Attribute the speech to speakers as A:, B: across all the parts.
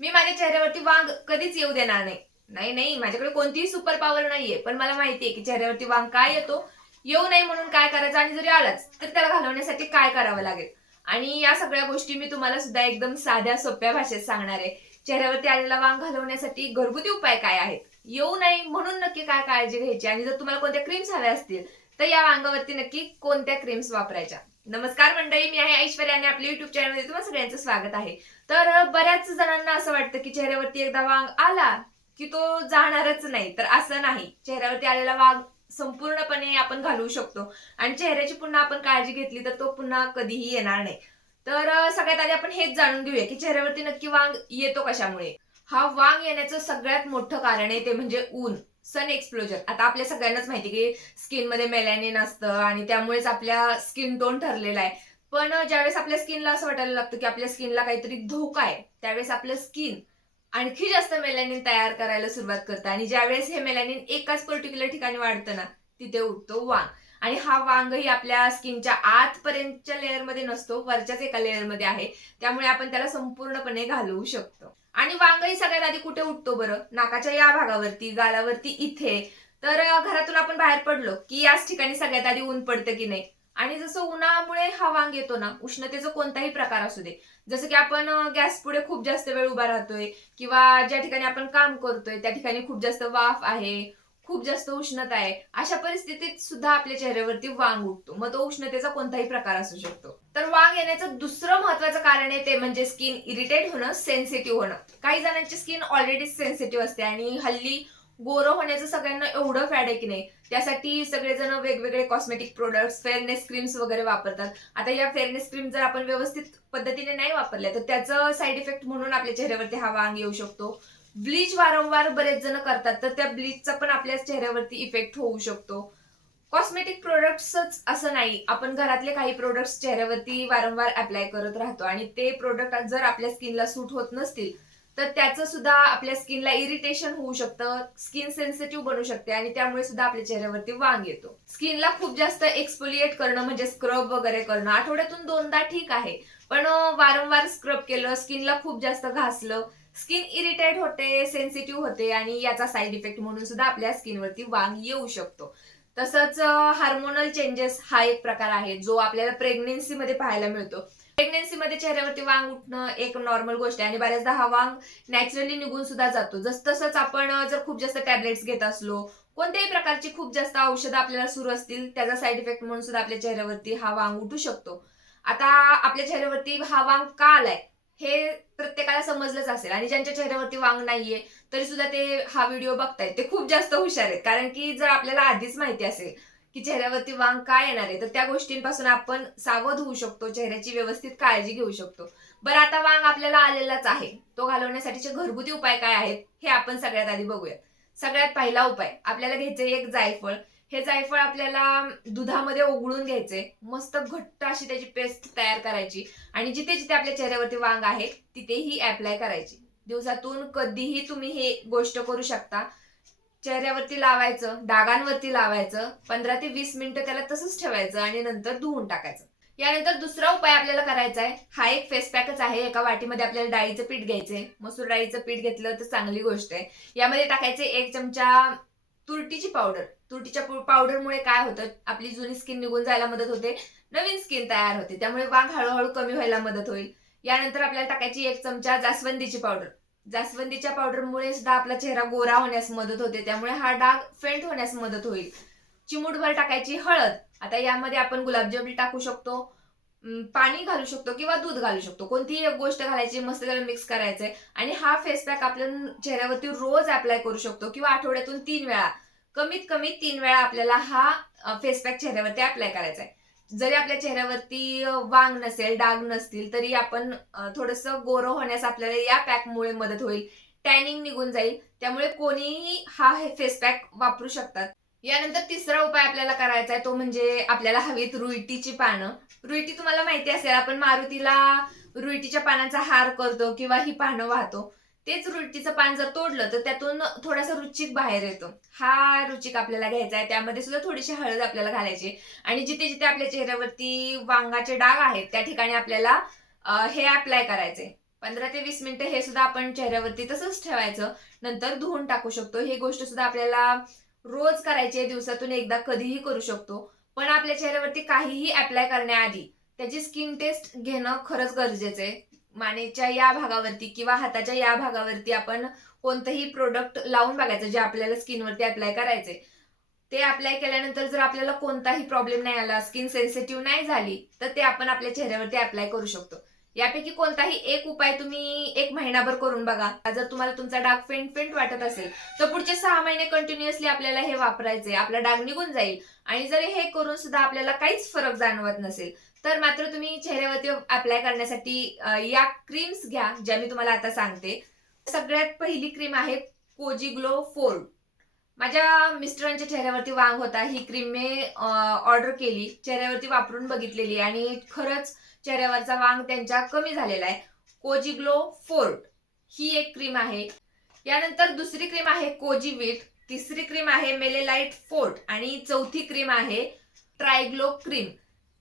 A: मी माझ्या चेहऱ्यावरती वांग कधीच येऊ देणार नाही. नाही नाही माझ्याकडे कोणतीही सुपर पॉवर नाहीये पण मला माहितीये की चेहऱ्यावरती वांग काय येतो येऊ नाही म्हणून काय करायचं आणि जरी आलाच तर त्याला घालवण्यासाठी काय करावं लागेल? आणि या सगळ्या गोष्टी मी तुम्हाला सुद्धा एकदम साध्या सोप्या भाषेत सांगणार आहे. चेहऱ्यावरती आलेला वांग घालवण्यासाठी घरगुती उपाय काय आहेत? येऊ नाही म्हणून नक्की काय काळजी घ्यायची? आणि जर तुम्हाला कोणत्या क्रीम्स हव्या असतील तर या वांगावरती नक्की कोणत्या क्रीम्स वापरायच्या? नमस्कार मंडळी मी आहे ऐश्वर्या आणि आपल्या युट्यूब चॅनलमध्ये तुम्हाला सगळ्यांचं स्वागत आहे. तर बऱ्याच जणांना असं वाटतं की चेहऱ्यावरती एकदा वांग आला की तो जाणारच नाही. तर असं नाही. चेहऱ्यावरती आलेला वाघ संपूर्णपणे आपण घालवू शकतो. आणि चेहऱ्याची पुन्हा आपण काळजी घेतली तर तो पुन्हा कधीही येणार नाही. तर सगळ्यात आधी आपण हेच जाणून घेऊया की चेहऱ्यावरती नक्की वांग येतो कशामुळे? हा वांग येण्याचं सगळ्यात मोठं कारण आहे ते म्हणजे ऊन. सन एक्सप्लोजर आता आपल्या सगळ्यांनाच माहिती की स्किनमध्ये मेलॅनिन असतं आणि त्यामुळेच आपल्या स्किन टोन ठरलेला आहे. पण ज्यावेळेस आपल्या स्किनला असं वाटायला लागतं की आपल्या स्किनला काहीतरी धोका आहे त्यावेळेस आपलं स्किन आणखी जास्त मेलॅनिन तयार करायला सुरुवात करतं. आणि ज्यावेळेस हे मेलॅनिन एकाच पर्टिक्युलर ठिकाणी वाढतं ना तिथे उठतो वांग आणि हा वांगही आपल्या स्किनच्या आतपर्यंतच्या लेअरमध्ये नसतो वरच्याच एका लेअरमध्ये आहे. त्यामुळे आपण त्याला संपूर्णपणे घालवू शकतो. आणि वांगही सगळ्यात आधी कुठे उठतो बरं? नाकाच्या या भागावरती गालावरती इथे. तर घरातून आपण बाहेर पडलो की याच ठिकाणी सगळ्यात आधी ऊन पडतं की नाही? आणि जसं उन्हामुळे हा वांग येतो ना उष्णतेचा कोणताही प्रकार असू दे. जसं की आपण गॅस पुढे खूप जास्त वेळ उभा राहतोय किंवा ज्या ठिकाणी आपण काम करतोय त्या ठिकाणी खूप जास्त वाफ आहे. खूप जास्त उष्णता आहे. अशा परिस्थितीत सुद्धा आपल्या चेहऱ्यावरती वांग उठतो. मग तो उष्णतेचा कोणताही प्रकार असू शकतो. तर वांग येण्याचं दुसरं महत्वाचं कारण आहे ते म्हणजे स्किन इरिटेट होणं सेन्सिटिव्ह होणं. काही जणांची स्किन ऑलरेडी सेन्सिटिव्ह असते आणि हल्ली गोरं होण्याचं सगळ्यांना एवढं फॅड आहे की नाही. त्यासाठी सगळेजण वेगवेगळे कॉस्मेटिक प्रोडक्ट्स फेअरनेस क्रीम्स वगैरे वापरतात. आता या फेअरनेस क्रीम जर आपण व्यवस्थित पद्धतीने नाही वापरल्या तर त्याचं साईड इफेक्ट म्हणून आपल्या चेहऱ्यावरती हा वांग येऊ शकतो. ब्लीच वारंवार बरेच जण करतात तर त्या ब्लीचचा पण आपल्या चेहऱ्यावरती इफेक्ट होऊ शकतो. कॉस्मेटिक प्रोडक्ट्सच असं नाही आपण घरातले काही प्रोडक्ट्स चेहऱ्यावरती वारंवार अप्लाय करत राहतो आणि ते प्रोडक्ट जर आपल्या स्किनला सूट होत नसतील तर त्याचं सुद्धा आपल्या स्किनला इरिटेशन होऊ शकतं स्किन सेन्सिटिव्ह बनू शकते आणि त्यामुळे सुद्धा आपल्या चेहऱ्यावरती वांग येतो. स्किनला खूप जास्त एक्सपोलिएट करणं म्हणजे स्क्रब वगैरे करणं आठवड्यातून दोनदा ठीक आहे पण वारंवार स्क्रब केलं स्किनला खूप जास्त घासलं स्किन इरिटेट होते सेन्सिटिव्ह होते आणि याचा साईड इफेक्ट म्हणून सुद्धा आपल्या स्किनवरती वांग येऊ शकतो. तसंच हार्मोनल चेंजेस हा एक प्रकार आहे जो आपल्याला प्रेग्नेन्सीमध्ये पाहायला मिळतो. प्रेग्नेन्सीमध्ये चेहऱ्यावरती वांग उठणं एक नॉर्मल गोष्ट आहे आणि बऱ्याचदा हा वांग नॅचरली निघून सुद्धा जातो. जस तसंच आपण जर खूप जास्त टॅबलेट्स घेत असलो कोणत्याही प्रकारची खूप जास्त औषधं आपल्याला सुरू असतील त्याचा साईड इफेक्ट म्हणून सुद्धा आपल्या चेहऱ्यावरती हा वांग उठू शकतो. आता आपल्या चेहऱ्यावरती हा वांग का आलाय? हे प्रत्येकाला समजलंच असेल आणि ज्यांच्या चेहऱ्यावरती वांग नाहीये तरी सुद्धा ते हा व्हिडिओ बघतायत. ते खूप जास्त हुशार आहेत. कारण की जर आपल्याला आधीच माहिती असेल की चेहऱ्यावरती वांग काय येणार आहे तर त्या गोष्टींपासून आपण सावध होऊ शकतो. चेहऱ्याची व्यवस्थित काळजी घेऊ शकतो. बरं आता वांग आपल्याला आलेलाच आहे. तो घालवण्यासाठीचे घरगुती उपाय काय आहेत हे आपण सगळ्यात आधी बघूयात. सगळ्यात पहिला उपाय आपल्याला घ्यायचे एक जायफळ. हे जायफळ आपल्याला दुधामध्ये ओघळून घ्यायचे. मस्त घट्ट अशी त्याची पेस्ट तयार करायची. आणि जिथे जिथे आपल्या चेहऱ्यावरती वांग आहे तिथेही अप्लाय करायची. दिवसातून कधीही तुम्ही हे गोष्ट करू शकता. चेहऱ्यावरती लावायचं डागांवरती लावायचं पंधरा ते वीस मिनिटं त्याला तसंच ठेवायचं आणि नंतर धुवून टाकायचं. यानंतर दुसरा उपाय आपल्याला करायचा आहे. हा एक फेस पॅकच आहे. एका वाटीमध्ये आपल्याला डाळीचं पीठ घ्यायचंय मसूर डाळीचं पीठ घेतलं तर चांगली गोष्ट आहे. यामध्ये टाकायचे एक चमचा तुरटीची पावडर तुरटीच्या पावडरमुळे काय होतं? आपली जुनी स्किन निघून जायला मदत होते. नवीन स्किन तयार होते. त्यामुळे वाघ हळूहळू कमी व्हायला मदत होईल. यानंतर आपल्याला टाकायची एक चमचा जास्वंदीची पावडर जास्वंदीच्या पावडरमुळे सुद्धा आपला चेहरा गोरा होण्यास मदत होते. त्यामुळे हा डाग फेंट होण्यास मदत होईल. चिमूटभर टाकायची हळद. आता यामध्ये आपण गुलाबजामुन टाकू शकतो. पाणी घालू शकतो किंवा दूध घालू शकतो. कोणतीही एक गोष्ट घालायची मस्त त्याला मिक्स करायचंय. आणि हा फेस पॅक आपण चेहऱ्यावरती रोज अप्लाय करू शकतो किंवा आठवड्यातून तीन वेळा. कमीत कमी तीन वेळा आपल्याला हा फेस पॅक चेहऱ्यावरती अप्लाय करायचा आहे जरी आपल्या चेहऱ्यावरती वांग नसेल डाग नसतील तरी आपण थोडस गोरं होण्यास आपल्याला या पॅकमुळे मदत होईल. टॅनिंग निघून जाईल. त्यामुळे कोणीही हा फेस पॅक वापरू शकतात. यानंतर तिसरा उपाय आपल्याला करायचा आहे तो म्हणजे आपल्याला हवीत रुईटीची पानं. रुईटी तुम्हाला माहिती असेल आपण मारुतीला रुईटीच्या पानांचा हार करतो किंवा ही पानं वाहतो. तेच रुचीचं पान जर तोडलं तर त्यातून थोडासा रुचिक बाहेर येतो. हा रुचिक आपल्याला घ्यायचा आहे. त्यामध्ये सुद्धा थोडीशी हळद आपल्याला घालायची आणि जिथे जिथे आपल्या चेहऱ्यावरती वांगाचे डाग आहेत त्या ठिकाणी आपल्याला हे अप्लाय करायचे पंधरा ते वीस मिनिटं हे सुद्धा आपण चेहऱ्यावरती तसंच ठेवायचं. नंतर धुवून टाकू शकतो. ही गोष्ट सुद्धा आपल्याला रोज करायची आहे. दिवसातून एकदा कधीही करू शकतो. पण आपल्या चेहऱ्यावरती काहीही अप्लाय करण्याआधी त्याची स्किन टेस्ट घेणं खरंच गरजेचं आहे. मानेच्या या भागावरती किंवा हाताच्या या भागावरती आपण कोणतंही प्रोडक्ट लावून बघायचं जे आपल्याला स्किनवरती अप्लाय करायचे ते अप्लाय केल्यानंतर जर आपल्याला कोणताही प्रॉब्लेम नाही आला स्किन सेन्सिटिव्ह नाही झाली तर ते आपण आपल्या चेहऱ्यावरती अप्लाय करू शकतो. यापैकी कोणताही एक उपाय तुम्ही एक महिनाभर करून बघा. जर तुम्हाला तुमचा डाग फेंट फेंट वाटत असेल तर पुढचे सहा महिने कंटिन्युअसली आपल्याला हे वापरायचे आपला डाग निघून जाईल. आणि जर हे करून सुद्धा आपल्याला काहीच फरक जाणवत नसेल तर मात्र तुम्ही चेहऱ्यावरती अप्लाय करण्यासाठी या क्रीम्स घ्या ज्या मी तुम्हाला आता सांगते. सगळ्यात पहिली क्रीम आहे कोजी ग्लो फोर्ड माझ्या मिस्टरांच्या चेहऱ्यावरती वांग होता. ही क्रीम मी ऑर्डर केली. चेहऱ्यावरती वापरून बघितलेली आणि खरंच चेहऱ्यावरचा वांग त्यांच्या कमी झालेला आहे. कोजी ग्लो फोर्ट ही एक क्रीम आहे. यानंतर दुसरी क्रीम आहे कोजी वीट तिसरी क्रीम आहे मेलेलाइट फोर्ट आणि चौथी क्रीम आहे ट्रायग्लो क्रीम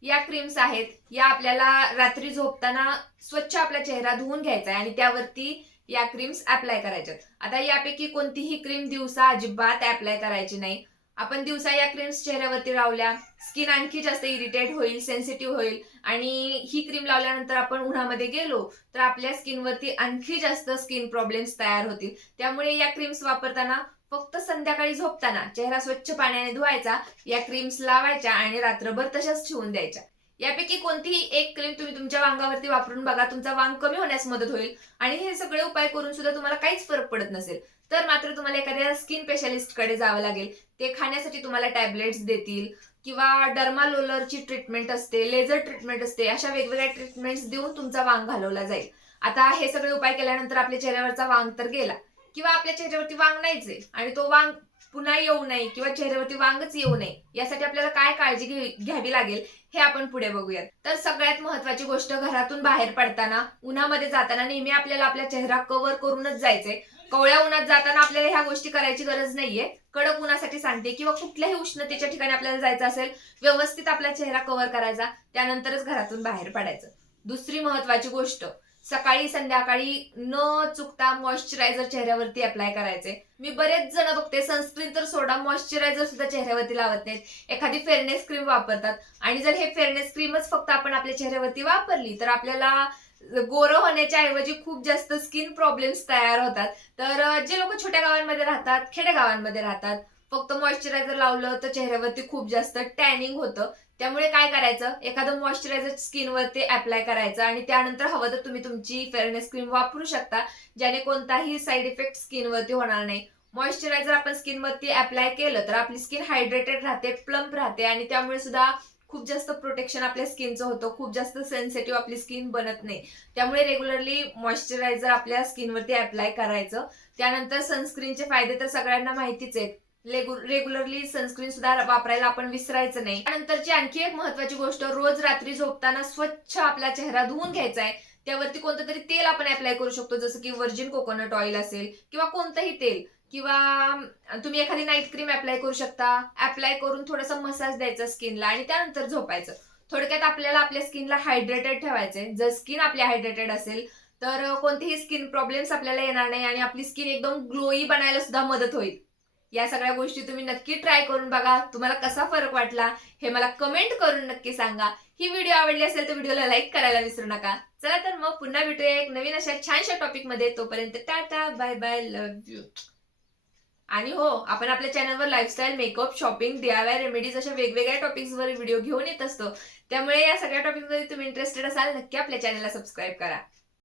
A: या क्रीम्स आहेत या आपल्याला रात्री झोपताना स्वच्छ आपला चेहरा धुवून घ्यायचा आहे आणि त्यावरती या क्रीम्स अप्लाय करायच्यात. आता यापैकी कोणतीही क्रीम दिवसा अजिबात अप्लाय करायची नाही. आपण दिवसा या क्रीम्स चेहऱ्यावरती लावल्या स्किन आणखी जास्त इरिटेट होईल सेन्सिटिव्ह होईल आणि ही क्रीम लावल्यानंतर आपण उन्हामध्ये गेलो तर आपल्या स्किनवरती आणखी जास्त स्किन प्रॉब्लेम्स तयार होतील. त्यामुळे या क्रीम्स वापरताना फक्त संध्याकाळी झोपताना चेहरा स्वच्छ पाण्याने धुवायचा या क्रीम्स लावायच्या आणि रात्रभर तशाच ठेवून द्यायच्या. यापैकी कोणतीही एक क्रीम तुम्ही तुमच्या वांगावरती वापरून बघा तुमचा वांग कमी होण्यास मदत होईल आणि हे सगळे उपाय करून सुद्धा तुम्हाला काहीच फरक पडत नसेल. तर मात्र तुम्हाला एखाद्या स्किन स्पेशालिस्टकडे जावं लागेल. ते खाण्यासाठी तुम्हाला टॅबलेट्स देतील किंवा डर्मालोलरची ट्रीटमेंट असते लेझर ट्रीटमेंट असते अशा वेगवेगळ्या ट्रीटमेंट्स देऊन तुमचा वांग घालवला जाईल. आता हे सगळे उपाय केल्यानंतर आपल्या चेहऱ्यावरचा वांग तर गेला. किंवा आपल्या चेहऱ्यावरती वांग नाहीच आहे आणि तो वांग पुन्हा येऊ नये किंवा चेहऱ्यावरती वांगच येऊ नये यासाठी आपल्याला काय काळजी घे- घ्यावी लागेल हे आपण पुढे बघूयात. तर सगळ्यात महत्वाची गोष्ट घरातून बाहेर पडताना उन्हामध्ये जाताना नेहमी आपल्याला आपला चेहरा कव्हर करूनच जायचंय. कवळ्या उन्हात जाताना आपल्याला ह्या गोष्टी करायची गरज नाहीये. कडक उन्हासाठी सांगते किंवा कुठल्याही उष्णतेच्या ठिकाणी आपल्याला जायचं असेल व्यवस्थित आपला चेहरा कव्हर करायचा त्यानंतरच घरातून बाहेर पडायचं. दुसरी महत्वाची गोष्ट सकाळी संध्याकाळी न चुकता मॉइश्चरायझर चेहऱ्यावरती अप्लाय करायचे. मी बरेच जण बघते सनस्क्रीन तर सोडा मॉइश्चरायझर सुद्धा चेहऱ्यावरती लावत नाहीत. एखादी फेअरनेस क्रीम वापरतात. आणि जर हे फेअरनेस क्रीमच फक्त आपण आपल्या चेहऱ्यावरती वापरली तर आपल्याला गोरं होण्याच्या ऐवजी खूप जास्त स्किन प्रॉब्लेम्स तयार होतात. तर जे लोक छोट्या गावांमध्ये राहतात खेडेगावांमध्ये राहतात फक्त मॉइश्चरायझर लावलं तर चेहऱ्यावरती खूप जास्त टॅनिंग होतं. त्यामुळे काय करायचं? एखादं मॉइश्चरायझर स्किनवरती अप्लाय करायचं आणि त्यानंतर हवं तर तुम्ही तुमची फेअरनेस क्रीम वापरू शकता ज्याने कोणताही साईड इफेक्ट स्किनवरती होणार नाही. मॉइश्चरायझर आपण स्किनवरती अप्लाय केलं तर आपली स्किन हायड्रेटेड राहते प्लम्प राहते आणि त्यामुळे सुद्धा खूप जास्त प्रोटेक्शन आपल्या स्किनचं होतं. खूप जास्त सेन्सिटिव्ह आपली स्किन बनत नाही. त्यामुळे रेग्युलरली मॉइश्चरायझर आपल्या स्किनवरती अप्लाय करायचं. त्यानंतर सनस्क्रीनचे फायदे तर सगळ्यांना माहितीच आहेत. रेग्युलरली सनस्क्रीन सुद्धा वापरायला आपण विसरायचं नाही. त्यानंतरची आणखी एक महत्वाची गोष्ट रोज रात्री झोपताना स्वच्छ आपला चेहरा धुवून घ्यायचा आहे. त्यावरती कोणतं तरी तेल आपण अप्लाय करू शकतो जसं की व्हर्जिन कोकोनट ऑइल असेल किंवा कोणतंही तेल. किंवा तुम्ही एखादी नाईट क्रीम अप्लाय करू शकता. अप्लाय करून थोडासा मसाज द्यायचा स्किनला आणि त्यानंतर झोपायचं. थोडक्यात आपल्याला आपल्या स्किनला हायड्रेटेड ठेवायचंय. जर स्किन आपली हायड्रेटेड असेल तर कोणतेही स्किन प्रॉब्लेम्स आपल्याला येणार नाही आणि आपली स्किन एकदम ग्लोई बनायला सुद्धा मदत होईल. या सगळ्या गोष्टी तुम्ही नक्की ट्राय करून बघा. तुम्हाला कसा फरक वाटला हे मला कमेंट करून नक्की सांगा. ही व्हिडिओ आवडली असेल तर व्हिडिओला लाईक करायला विसरू नका. चला तर मग पुन्हा भेटूया एक नवीन अशा छानशा टॉपिकमध्ये. तोपर्यंत tata bye bye love you आणि हो आपण आपल्या चॅनलवर lifestyle makeup shopping DIY remedies अशा वेगवेगळ्या टॉपिक्सवर व्हिडिओ घेऊन येत असतो. त्यामुळे या सगळ्या टॉपिकमध्ये तुम्ही इंटरेस्टेड असाल नक्की आपल्या चॅनलला सबस्क्राईब करा.